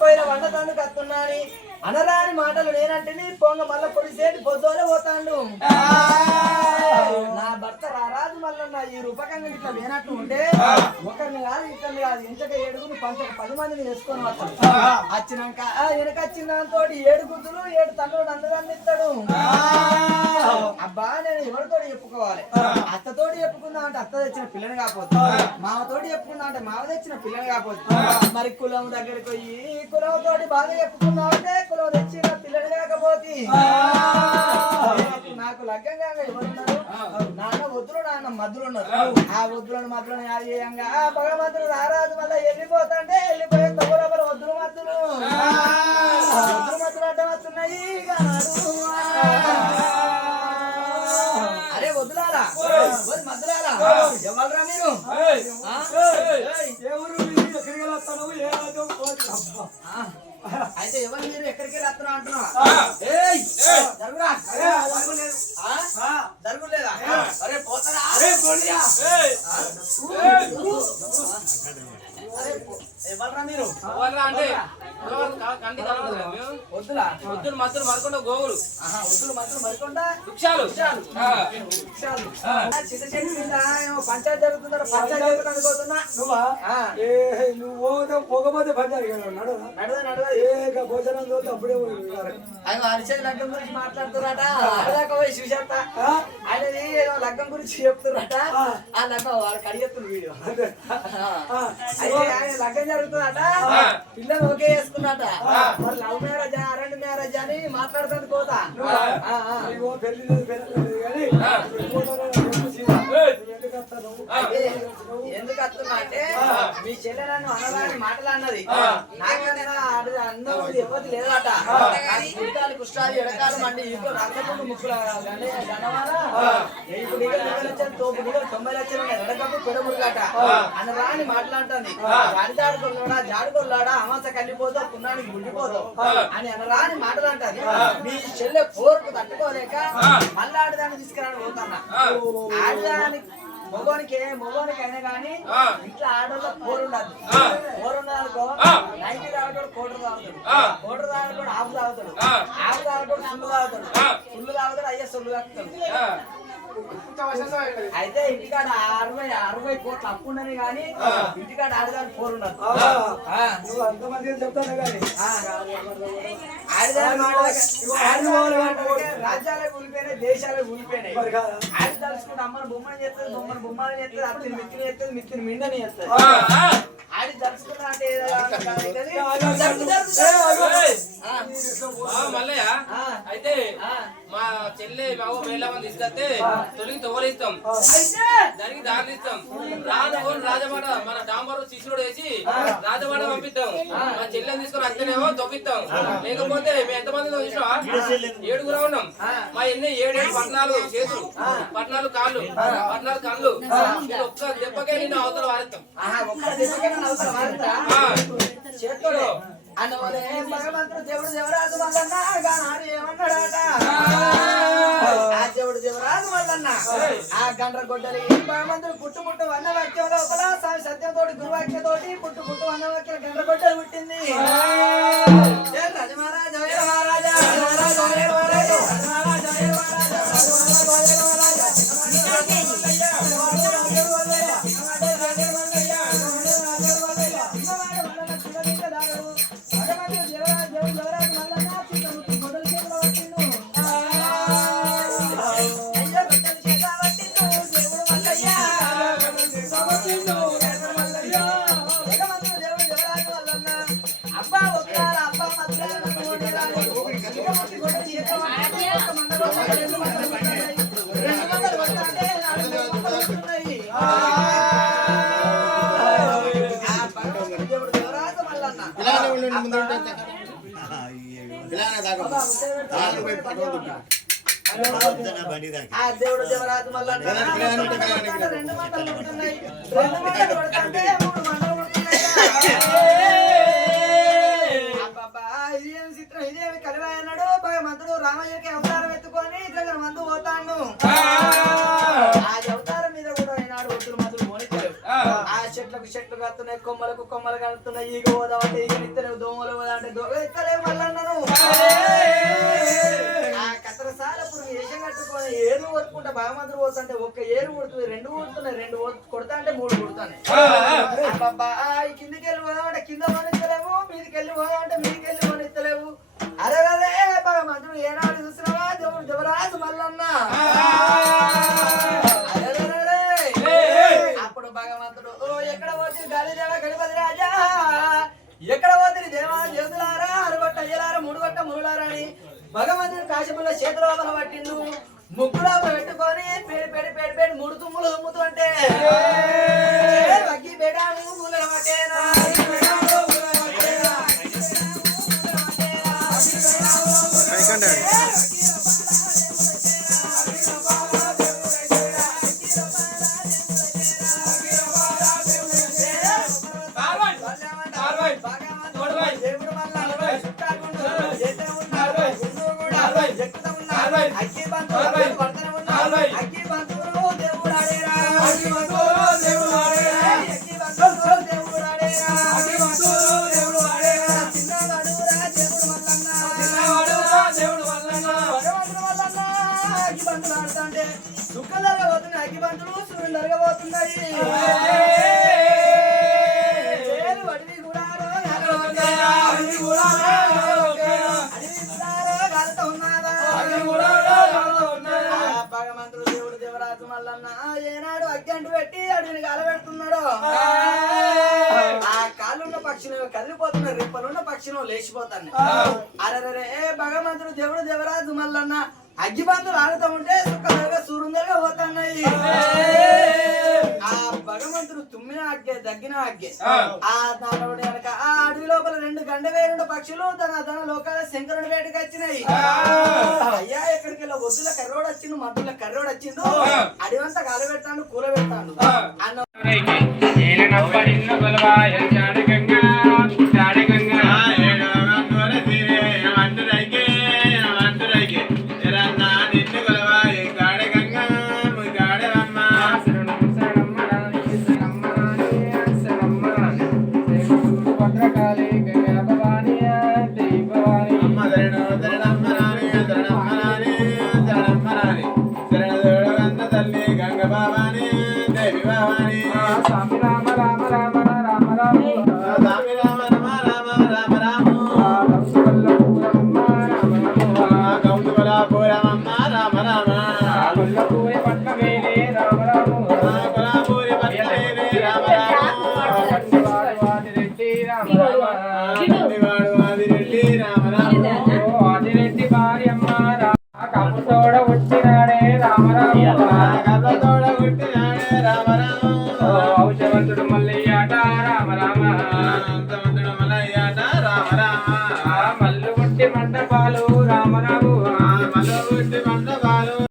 పోయిన వంట తందుకు వస్తున్నాని అనరాని మాటలు నేనంటే పొంగ మళ్ళా పొడిసేటి పొద్దునే పోతాండు. నా భర్త రారాజు మళ్ళీ ఈ రూపకంగా ఇట్లా లేనట్టు ఉంటే ఒకరిని కాదు ఇక్కడిని కాదు ఇంచక ఏడుగురు పంచక 10 మందిని వేసుకొని వస్తాడు. వచ్చినాక వెనకొచ్చిన దాంతో 7 గుద్దులు 7 తండ్రులు అందగాన్ని ఇస్తాడు. అబ్బా నేను ఎవరితో చెప్పుకోవాలి? అత్తతోటి చెప్పుకుందా అంటే అత్త తెచ్చిన పిల్లని కాకపోతే, మామతోటి చెప్పుకుందా అంటే మామ తెచ్చిన పిల్లని కాకపోతే, మరి కులం దగ్గరికి పోయి కులం తోటి బాగా చెప్పుకుందా అంటే కులం తెచ్చిన పిల్లని కాకపోతే నాకు లగ్గంగా ఎవరున్నారు? నాన్న వద్దులు నాన్న మద్దులు ఉన్నారు. ఆ వద్దులను మద్దులను యాదీయంగా భగవంతుడు రారాజు మళ్ళీ వెళ్ళిపోతాంటే వెళ్ళిపోయే తగులబరు వద్దులు మద్దులు అడ్డం వస్తున్నాయి. అరే వద్దులారా మద్దులారా ఎవరురా మీరు? అయితే ఎవరు మీరు ఎక్కడికి వస్తున్నా అంటున్నా? జరుగులేదా? అరే పోతారా? ఎవరా మీరు? అంటే వద్దులా వద్దులు మద్దులు మరకుండా గోవులు వద్దులు మద్దులు మరికొండ వృక్షాలు పంచాయతీ జరుగుతుందా? పంచాయతీ అనుకోతున్నా నువ్వా? నువ్వు పొగమధ్య పంచాయతీ నడవ నడవ భోజనం అప్పుడే ఆయన అరిచేది లగ్గం గురించి మాట్లాడుతున్నట. ఆడదాకా పోయి చూసేట ఆయనది ఏదో లగ్గం గురించి చెప్తున్నట. ఆ లగ్గం వాడు కడిగెత్తున్న వీడియో. అయితే ఆయన లగ్గం జరుగుతుందట, పిల్లలు ఓకే చేసుకున్నట. మరి లవ్ మ్యారేజ్ అరేంజ్ మ్యారేజ్ అని మాట్లాడుతుంది పోతా. ఎందుకు వస్తున్నా అంటే మీ చెల్లె నన్ను అనరాని మాటలు అన్నది. నాకన్నా అందరూ ఎవరు లేదట. కుష్టాలు కుష్టాలు ఎడకాలం అండి ఇంకో రక్తపు ముక్కులు ఇప్పుడు నిగలు తోపు నిగలు 90 లక్షలు ఉన్నాయి. ఎడకప్పు పెడమురుగాట అనరాని మాట్లాడుతుంది. జాడిదాడుకొల్లాడా జాడుకొల్లాడా అమాస కలిపోతావు పున్నానికి గుండిపోతావు అని అనరాని మాటలు అంటది. మీ చెల్లె కోరుకు తట్టుకోలేక మళ్ళీ ఆడదాన్ని తీసుకురాని పోతున్నా. ఆడదానికి మొగోనికి అయినా కానీ ఇట్లా ఆడోళ్ళ పోరుండదు. పోరుండదనుకో 90 తాగుతాడు, కోటరు తాగుతాడు, కోటరు తాగుతాడు, ఆపు తాగుతాడు, ఆపు తాగుతాడు, సుళ్ళు తాగుతాడు, సుళ్ళు తాగుతాడు, అయ్యే సుళ్ళు తాగుతాడు. అయితే ఇంటికాడ 60 కోట్ల అప్పు ఉండని కానీ ఇంటికాడ ఆడదాని పోరుండదు. నువ్వు అంతమంది చెప్తాను కానీ రాజ్యాలకు కూలిపోయినాయి, దేశాలకు కూలిపోయినాయి. ఆడి తలుచుకుంటే అమ్మని బొమ్మని చేస్తుంది, బొమ్మని బొమ్మని చేస్తుంది, అత్తిని మిత్తిని చేస్తుంది, మిత్తిని మిండని చేస్తుంది. ఆడి తలుచుకున్నా అంటే మల్లయ్య అయితే మా చెల్లె బాబు మేళమని తీసుకొస్తే తొలిగి తొవలిస్తాం, దానికి దారి ఇస్తాం. రాజమాట మన డాంబరు శిశుడు వేసి రాజమాట పంపిస్తాం. మా చెల్లెని తీసుకొని అక్కడేమో తొప్పిస్తాం. లేకపోతే మేము ఎంతమంది చూసినా 7 ఉన్నాం. మా ఎన్ని 7 14 చేతులు, 14 కాళ్ళు, 14 కళ్ళు. ఒక్క దెబ్బకే నేను అవతల వారెత్తాం. చేతుడు అన్నవాళ్ళే భగవంతుడు దేవుడు దేవరాజు వల్లన్నా ఏమన్నాడట? ఆ దేవుడు దేవరాజు వల్లన్నా ఆ గండ్ర గొడ్డలి భగవంతుడు పుట్టుముట్టు వన్న వాక్యం లోపల సత్యంతో గురువాక్యతోటి పుట్టుముట్టు వన్న వాక్యం గండ్ర గొడ్డలి పుట్టింది. రాజమహారాజా మహారాజా ఆ దేవుడు దేవరాజు మళ్ళీ 2 మంటలు ఉంటున్నాయి. 2 మంటలు కొడుతుంటే 3 మంటలు ఉంటున్నాయి. ఇదేమి చిత్రం, ఇదేమి కలివా అన్నాడు భగవంతుడు. రామయ్యకి అవతారం ఎత్తుకొని దగ్గర మందు పోతాడు. ఆ అవతారం మీద కూడా అయినాడు ఒత్తులు మందులు పోనిచ్చాడు. ఆ చెట్ల చెట్లకు చెట్లు కడుతున్నాయి, కొమ్మలకు కొమ్మలు కడుతున్నాయి. ఈగ పోదా అంటే ఈగ నిత్తలేవు, దోమలు పోదా అంటే దోమలు ఇస్తలేవు. మళ్ళన్నాను ఆ కత్తరసాల పురుగు వేషం కట్టుకొని ఏర్లు కొట్టుకుంటా భగవంతుడు పోతుంటే ఒక్క ఏరు కొడుతుంది, రెండు కొడుతున్నాయి, రెండు కొడతా అంటే మూడు కొడుతున్నాయి. అబ్బా ఈ కిందికి వెళ్ళి పోదా అంటే కింద మనిస్తలేవు, మీదికి వెళ్ళి పోదా అంటే మీదికి వెళ్ళి మనిస్తలేవు. అరే అదే భగవంతుడు ఏనాడు చూసినావా దేవుడు దేవరాజు మల్లన్న. అప్పుడు భగవంతుడు ఎక్కడ పోతుంది గాలిదేవ గణపతి రాజా, ఎక్కడ పోతుంది దేవా దేవతలారా, అరగొట్ట అయ్యలారా, ముడుగొట్ట మురులారా అని భగవంతుడు కాశీపుల్లో చేతులోపల పట్టిండు. ముగ్గులోపల పెట్టుకొని పేడి పేడి పేడి పేడి మూడు తుమ్ములు తుమ్ముతూ అంటే అగ్గి బేడాము మూలమటేనా సుక్కలగా పోతున్నాయి, అగ్గిబంతులు సురుందరగా పోతున్నాయి. అడవి గుడారో భగవంతుడు దేవుడు దేవరాజు మల్లన్న ఏనాడు అగ్గి అంటు పెట్టి అడవిని కాలబెడుతున్నాడు. ఆ కాళ్ళున్న పక్షులు కదిలిపోతున్నాయి, రెప్పలున్న పక్షులు లేచిపోతాయి. అరే భగవంతుడు దేవుడు దేవరాజు మల్లన్న అగ్గిబంతులు ఆడుతూ ఉంటే సుక్కలుగా సూరుందరగా పోతున్నాయి. ఆ భగవంతుడు తుమ్మిన అగ్గే దగ్గిన అగ్గే ఆ దాని వెనక ఆ అడవి లోపల రెండు గండవేరుడు పక్షులు తన లోకాల శంకరుడి వేటకి వచ్చినాయి. అయ్యా ఎక్కడికి వెళ్ళి ఒడ్డుల కర్రోడు వచ్చిండు, మద్దుల కర్రోడు వచ్చిండు, అడివంతా కాలబెడతాడు, కూల పెడతాడు అన్న